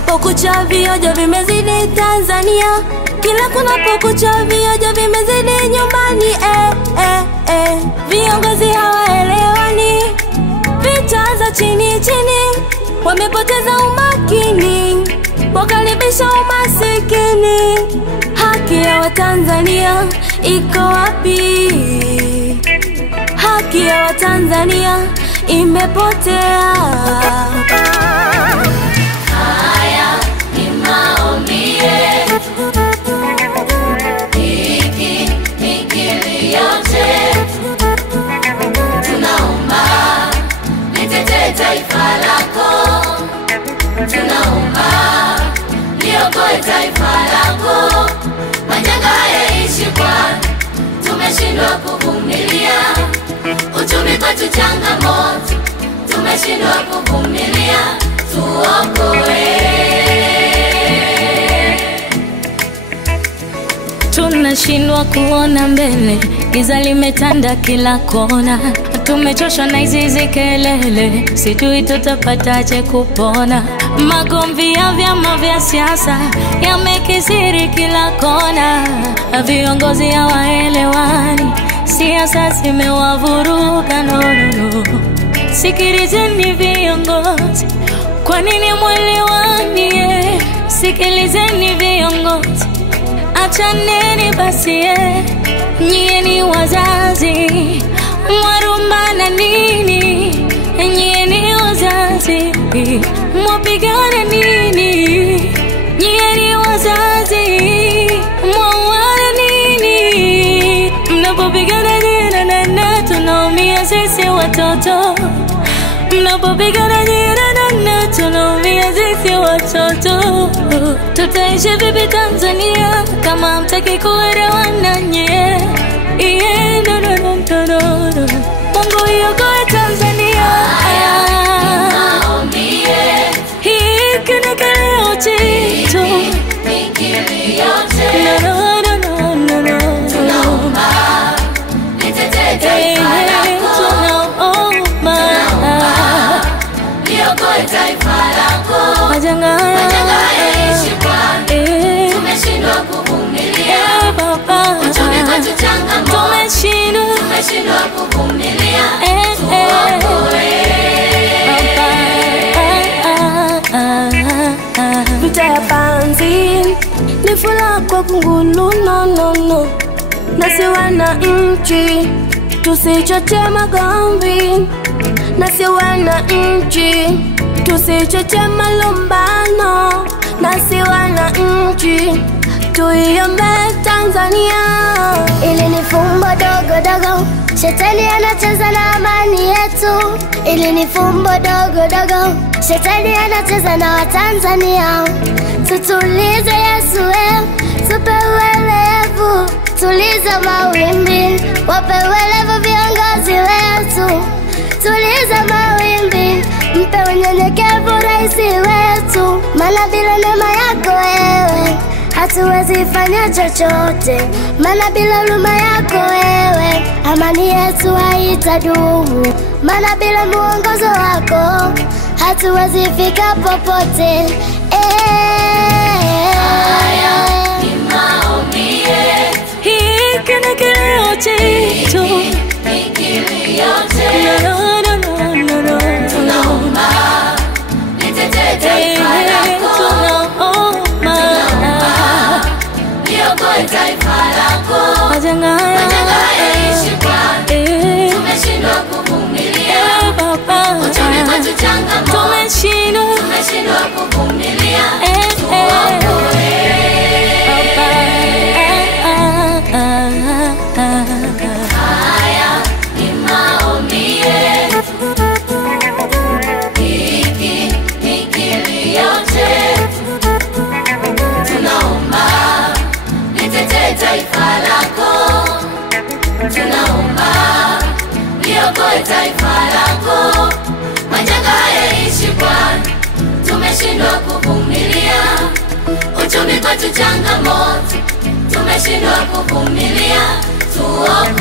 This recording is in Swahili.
kunapokucha vioja vimezidi Tanzania, kila kunapokucha vioja vimezidi nyumbani. Viongozi hawaelewani, vita za chini chini, wamepoteza umakini, wakaribisha umasikini. Haki ya Watanzania iko wapi? Haki ya Watanzania imepotea. Haya ni maombi yetu, hiki ni kilio chetu. Tunaomba litetee taifa lako, tunaomba liokoe taifa lako. Majanga yaishi Bwana, tumeshindwa kuvumilia. Uchumi kwetu changamoto, tumeshindwa kuvumilia. Tuokoe. Tunashindwa kuona mbele, giza limetanda kila kona. Tumechoshwa na hizi kelele, sijui tutapataje kupona. Magomvi ya vyama vya siasa yamekithiri kila kona. Viongozi hawaelewani, siasa zimewavuruga. No. Sikilizeni viongozi, kwa nini mwelewani? Sikilizeni viongozi, achaneni basi. Nyie ni wazazi, mwarumbana nini? Nyie ni wazazi, mwapigana nini? Nyie ni wazazi, mwawana nini? Mnapopigana jina tunaumia sisi watoto. Mnapopigana jina tunaumia sisi watoto. Tutaishi vipi Tanzania kama hamtaki kuelewana nyie? No. Mungu yuko Tanzania. Haya ni maombi yetu, hiki ni kilio chetu, ni kilio chetu. No. Tunaomba litetee taifa lako, tunaomba liokoe taifa lako. Majanga yaishi Bwana, tumeshindwa kuvumilia. Uchumi kwetu changamoto, tumeshindwa kuvumilia. Tuokoe. Vita ya panzi ni fula kwa kungulu. No. Nasi wana nchi tusichoche magomvi, nasi wana nchi tusichoche malumbano, nasi wana nchi tuiombe Tanzania. Ili ni fumbo dogo, shetani anacheza na amani yetu. Ili ni fumbo dogo, shetani anacheza na Watanzania. Tutulize Yesu, tupe uelevu, tuliza mawimbi, wape uelevu viongozi wetu. Tuliza mawimbi, mpe unyenyekevu rais wetu, maana bila neema yako wewe hatuwezi fanya chochote, maana bila huruma yako wewe amani yetu haitadumu, maana bila muongozo wako hatuwezi fika popote. Haya ni maombi yetu, hiki ni kilio chetu, ni kilio chetu. No. Tunaomba litetee taifa lako, tunaomba liokoe taifa lako. majanga yaishi Bwana, tumeshindwa kuvumilia. Uchumi kwetu changamoto, tumeshindwa kuvumilia. Tuokoe. Haya ni maombi yetu, hiki ni kilio chetu. Tunaomba litetee taifa lako, tunaomba liokoe taifa lako. Majanga yaishi Bwana, tumeshindwa kuvumilia. Uchumi kwetu changamoto, tumeshindwa kuvumilia. Tuokoe.